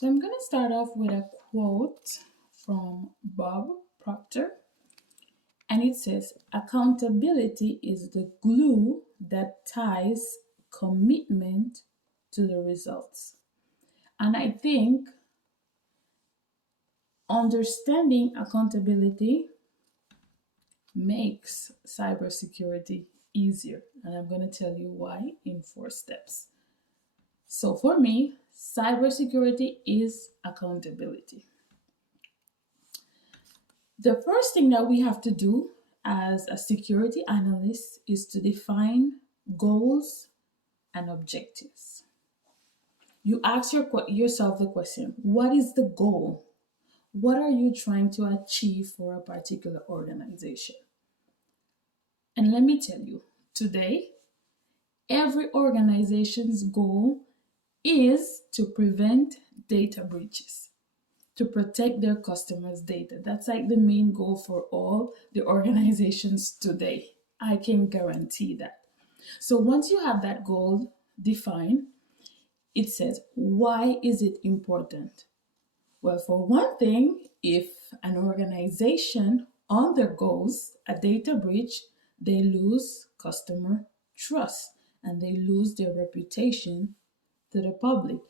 So I'm going to start off with a quote from Bob Proctor, and it says, accountability is the glue that ties commitment to the results. And I think understanding accountability makes cybersecurity easier. And I'm going to tell you why in 4 steps. So for me, cybersecurity is accountability. The first thing that we have to do as a security analyst is to define goals and objectives. You ask yourself the question, what is the goal? What are you trying to achieve for a particular organization? And let me tell you, today, every organization's goal is to prevent data breaches, to protect their customers' data. That's like the main goal for all the organizations today. I can guarantee that. So once you have that goal defined, it says, why is it important? Well, for one thing, if an organization undergoes a data breach, they lose customer trust and they lose their reputation to the public,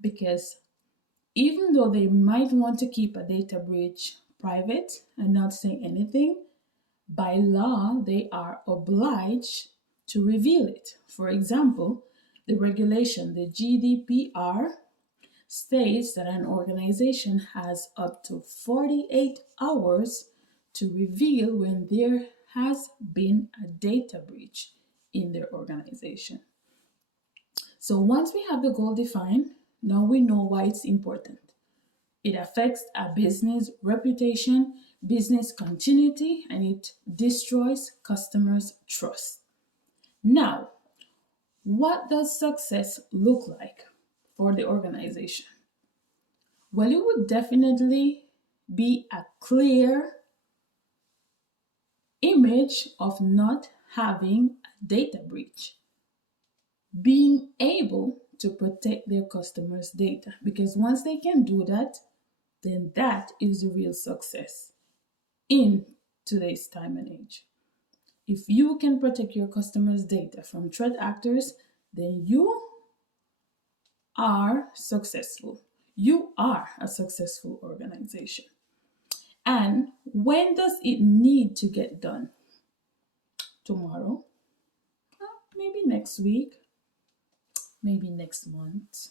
because even though they might want to keep a data breach private and not say anything, by law they are obliged to reveal it. For example, the regulation, the GDPR, states that an organization has up to 48 hours to reveal when there has been a data breach in their organization. So once we have the goal defined, now we know why it's important. It affects a business reputation, business continuity, and it destroys customers' trust. Now, what does success look like for the organization? Well, it would definitely be a clear image of not having a data breach, being able to protect their customers' data. Because once they can do that, then that is the real success in today's time and age. If you can protect your customers' data from threat actors, then you are successful. You are a successful organization. And when does it need to get done? Tomorrow? Maybe next week? Maybe next month?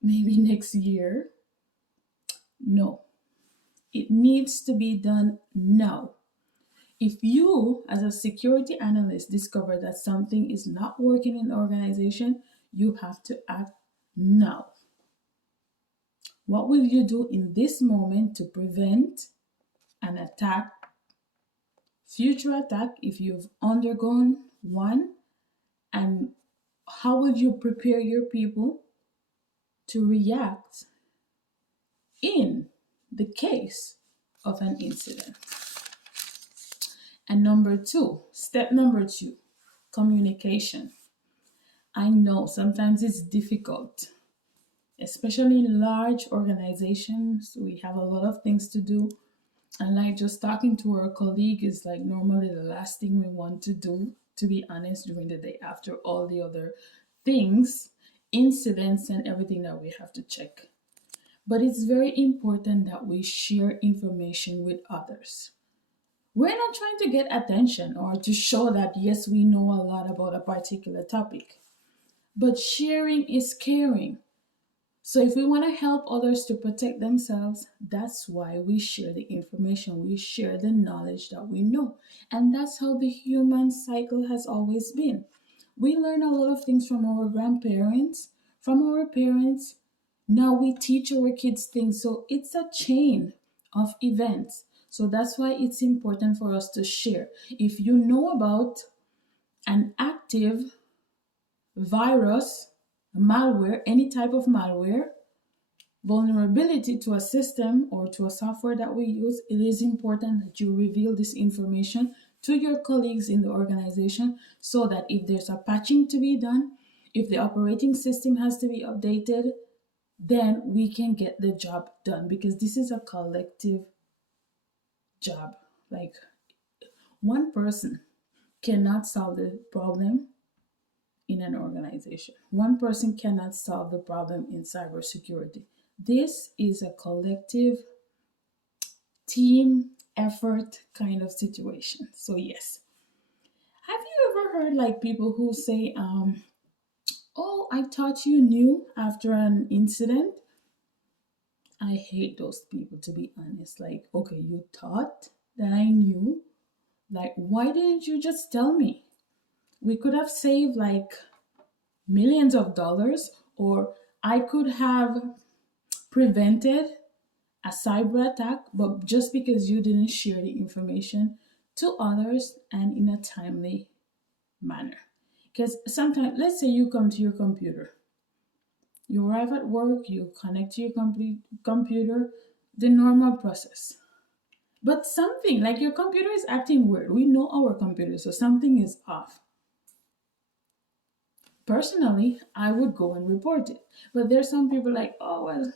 Maybe next year? No. It needs to be done now. If you, as a security analyst, discover that something is not working in the organization, you have to act now. What will you do in this moment to prevent an attack, future attack, if you've undergone one? And how will you prepare your people to react in the case of an incident? And step number two, communication. I know sometimes it's difficult, especially in large organizations. We have a lot of things to do. And like just talking to our colleague is like normally the last thing we want to do, to be honest, during the day after all the other things, incidents, and everything that we have to check. But it's very important that we share information with others. We're not trying to get attention or to show that, yes, we know a lot about a particular topic. But sharing is caring. So if we want to help others to protect themselves, that's why we share the information. We share the knowledge that we know. And that's how the human cycle has always been. We learn a lot of things from our grandparents, from our parents. Now we teach our kids things. So it's a chain of events. So that's why it's important for us to share. If you know about an active virus, malware, any type of malware, vulnerability to a system or to a software that we use, it is important that you reveal this information to your colleagues in the organization, so that if there's a patching to be done, if the operating system has to be updated, then we can get the job done, because this is a collective job. Like, one person cannot solve the problem in an organization. One person cannot solve the problem in cybersecurity. This is a collective team effort kind of situation. So yes. Have you ever heard like people who say, oh, I thought you knew after an incident? I hate those people, to be honest. Like, okay, you thought that I knew? Like, why didn't you just tell me? We could have saved like millions of dollars, or I could have prevented a cyber attack, but just because you didn't share the information to others and in a timely manner. Because sometimes, let's say you come to your computer, you arrive at work, you connect to your computer, the normal process. But something like your computer is acting weird. We know our computer, so something is off. Personally, I would go and report it. But there's some people like, oh, well,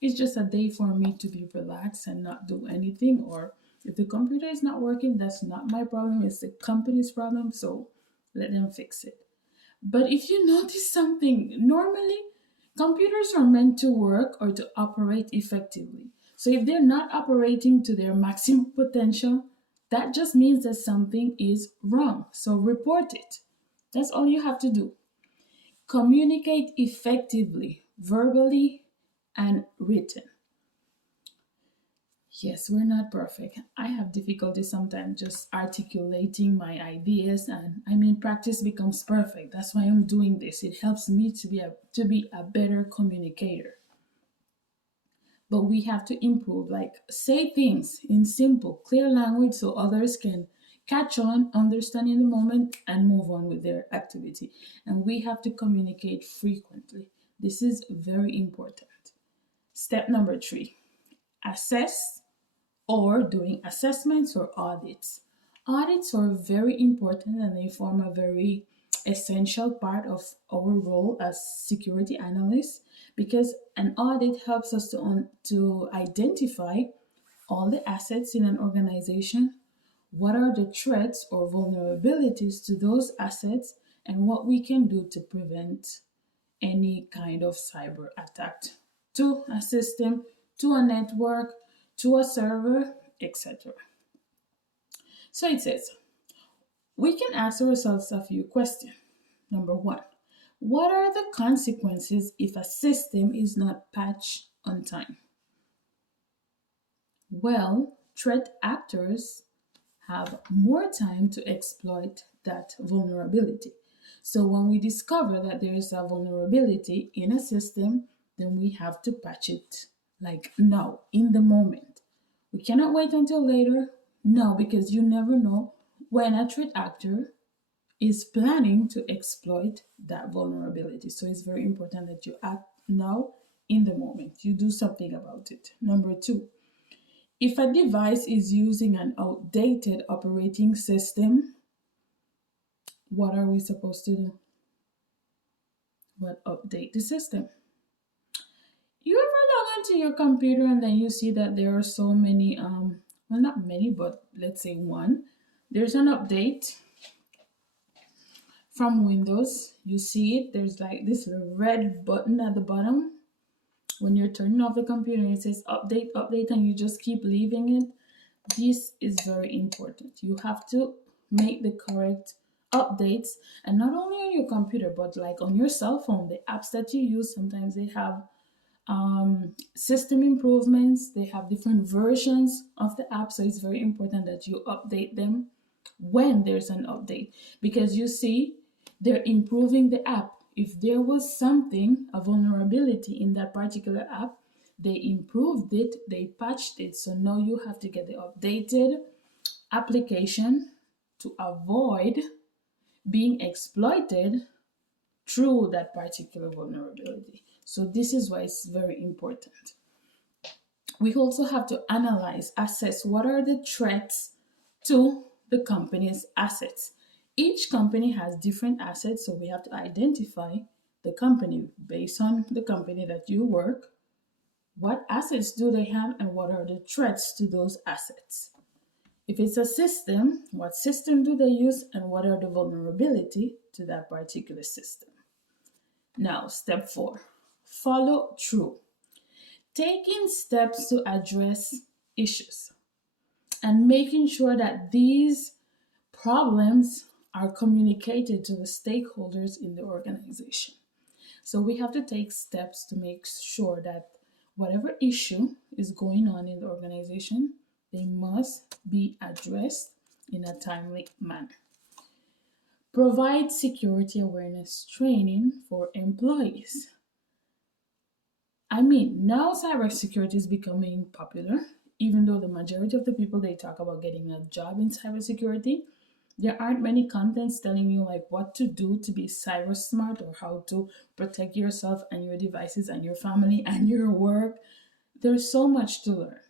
it's just a day for me to be relaxed and not do anything. Or if the computer is not working, that's not my problem. It's the company's problem. So let them fix it. But if you notice something, normally computers are meant to work or to operate effectively. So if they're not operating to their maximum potential, that just means that something is wrong. So report it. That's all you have to do. Communicate effectively, verbally and written. Yes, we're not perfect. I have difficulty sometimes just articulating my ideas, and I mean practice becomes perfect. That's why I'm doing this. It helps me to be a better communicator. But we have to improve, like say things in simple, clear language so others can catch on, understand in the moment and move on with their activity. And we have to communicate frequently. This is very important. Step number 3, assess or doing assessments or audits. Audits are very important and they form a very essential part of our role as security analysts, because an audit helps us to identify all the assets in an organization, what are the threats or vulnerabilities to those assets, and what we can do to prevent any kind of cyber attack to a system, to a network, to a server, etc. So it says, we can ask ourselves a few questions. Number 1, what are the consequences if a system is not patched on time? Well, threat actors have more time to exploit that vulnerability. So when we discover that there is a vulnerability in a system, then we have to patch it like now, in the moment. We cannot wait until later. No, because you never know when a threat actor is planning to exploit that vulnerability. So it's very important that you act now, in the moment. You do something about it. Number 2, if a device is using an outdated operating system, what are we supposed to do? Well, update the system. You ever log onto your computer and then you see that there are so many, well, not many, but let's say one. There's an update from Windows. You see it, there's like this red button at the bottom. When you're turning off the computer, it says update, update, and you just keep leaving it. This is very important. You have to make the correct updates, and not only on your computer, but like on your cell phone. The apps that you use, sometimes they have system improvements, they have different versions of the app, so it's very important that you update them when there's an update, because you see, they're improving the app. If there was something, a vulnerability in that particular app, they improved it, they patched it. So now you have to get the updated application to avoid being exploited through that particular vulnerability. So this is why it's very important. We also have to analyze, assess what are the threats to the company's assets. Each company has different assets, so we have to identify the company, based on the company that you work, what assets do they have and what are the threats to those assets? If it's a system, what system do they use and what are the vulnerability to that particular system? Now, step 4, follow through. Taking steps to address issues and making sure that these problems are communicated to the stakeholders in the organization. So we have to take steps to make sure that whatever issue is going on in the organization, they must be addressed in a timely manner. Provide security awareness training for employees. I mean, now cybersecurity is becoming popular, even though the majority of the people they talk about getting a job in cybersecurity, there aren't many contents telling you like what to do to be cyber smart or how to protect yourself and your devices and your family and your work. There's so much to learn.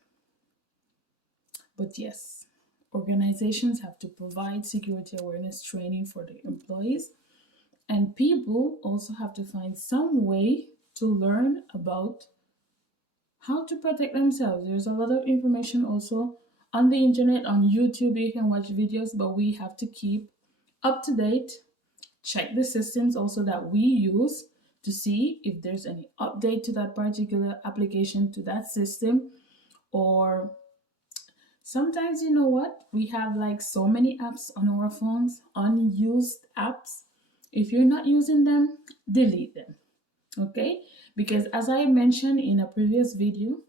But yes, organizations have to provide security awareness training for their employees, and people also have to find some way to learn about how to protect themselves. There's a lot of information also on the internet, on YouTube, you can watch videos, but we have to keep up to date, check the systems also that we use to see if there's any update to that particular application, to that system. Or sometimes, you know what, we have like so many apps on our phones, unused apps. If you're not using them, delete them. Okay, because as I mentioned in a previous video,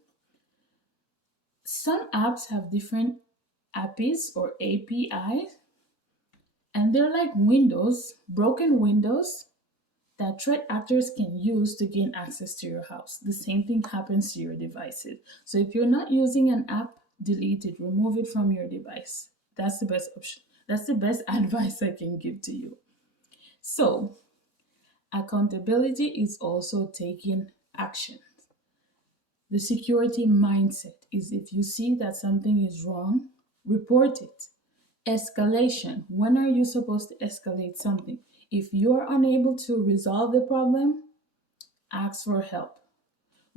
some apps have different APIs or APIs, and they're like windows, broken windows that threat actors can use to gain access to your house. The same thing happens to your devices. So if you're not using an app, delete it, remove it from your device. That's the best option. That's the best advice I can give to you. So accountability is also taking action. The security mindset is if you see that something is wrong, report it. Escalation. When are you supposed to escalate something? If you're unable to resolve the problem, ask for help.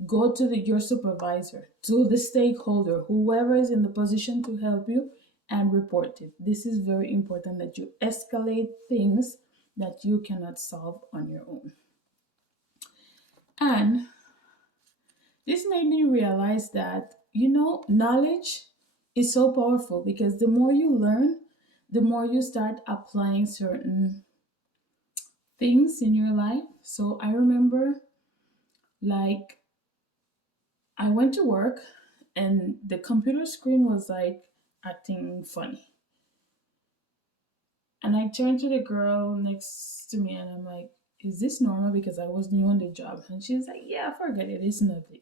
Go to your supervisor, to the stakeholder, whoever is in the position to help you, and report it. This is very important that you escalate things that you cannot solve on your own. And this made me realize that, knowledge is so powerful because the more you learn, the more you start applying certain things in your life. So I remember, like, I went to work and the computer screen was like acting funny. And I turned to the girl next to me and I'm like, is this normal? Because I was new on the job. And she's like, yeah, forget it. It's nothing.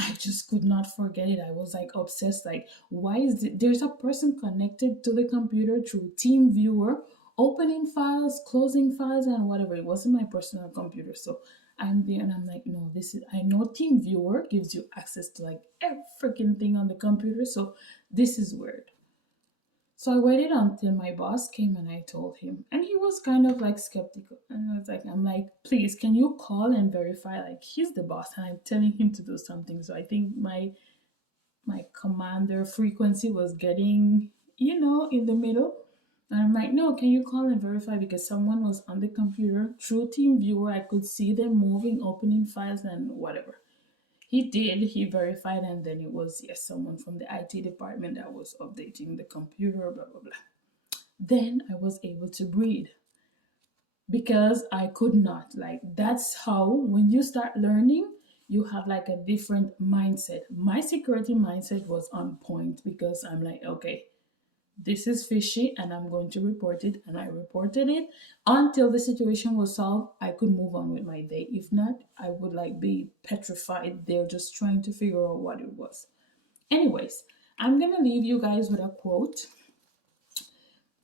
I just could not forget it. I was like obsessed. Like, why is it? There's a person connected to the computer through Team Viewer, opening files, closing files, and whatever. It wasn't my personal computer. So I'm there and I'm like, no, this is, I know Team Viewer gives you access to like every freaking thing on the computer. So this is weird. So I waited until my boss came and I told him. And he was kind of like skeptical. And I was like, please, can you call and verify? Like, he's the boss and I'm telling him to do something. So I think my commander frequency was getting, in the middle. And I'm like, no, can you call and verify? Because someone was on the computer through TeamViewer. I could see them moving, opening files and whatever. He did, he verified, and then it was, yes, someone from the IT department that was updating the computer, blah, blah, blah. Then I was able to breathe because I could not. Like, that's how, when you start learning, you have like a different mindset. My security mindset was on point because I'm like, okay, this is fishy and I'm going to report it. And I reported it until the situation was solved. I could move on with my day. If not, I would like be petrified there just trying to figure out what it was. Anyways, I'm going to leave you guys with a quote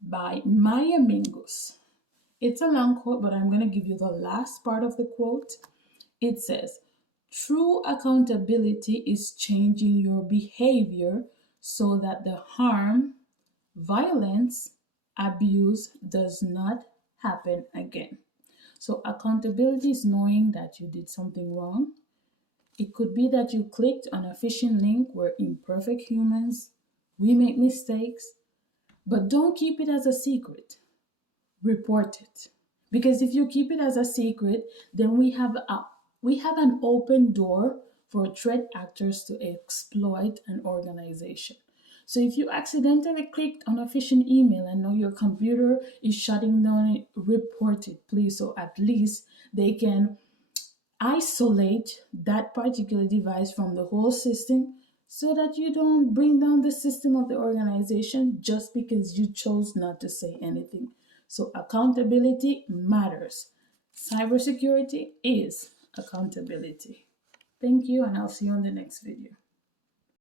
by Maya Mingus. It's a long quote, but I'm going to give you the last part of the quote. It says, true accountability is changing your behavior so that the harm, violence, abuse does not happen again. So accountability is knowing that you did something wrong. It could be that you clicked on a phishing link. We're imperfect humans. We make mistakes. But don't keep it as a secret. Report it. Because if you keep it as a secret, then we have an open door for threat actors to exploit an organization. So if you accidentally clicked on a phishing email and now your computer is shutting down, report it, please, so at least they can isolate that particular device from the whole system so that you don't bring down the system of the organization just because you chose not to say anything. So accountability matters. Cybersecurity is accountability. Thank you, and I'll see you on the next video.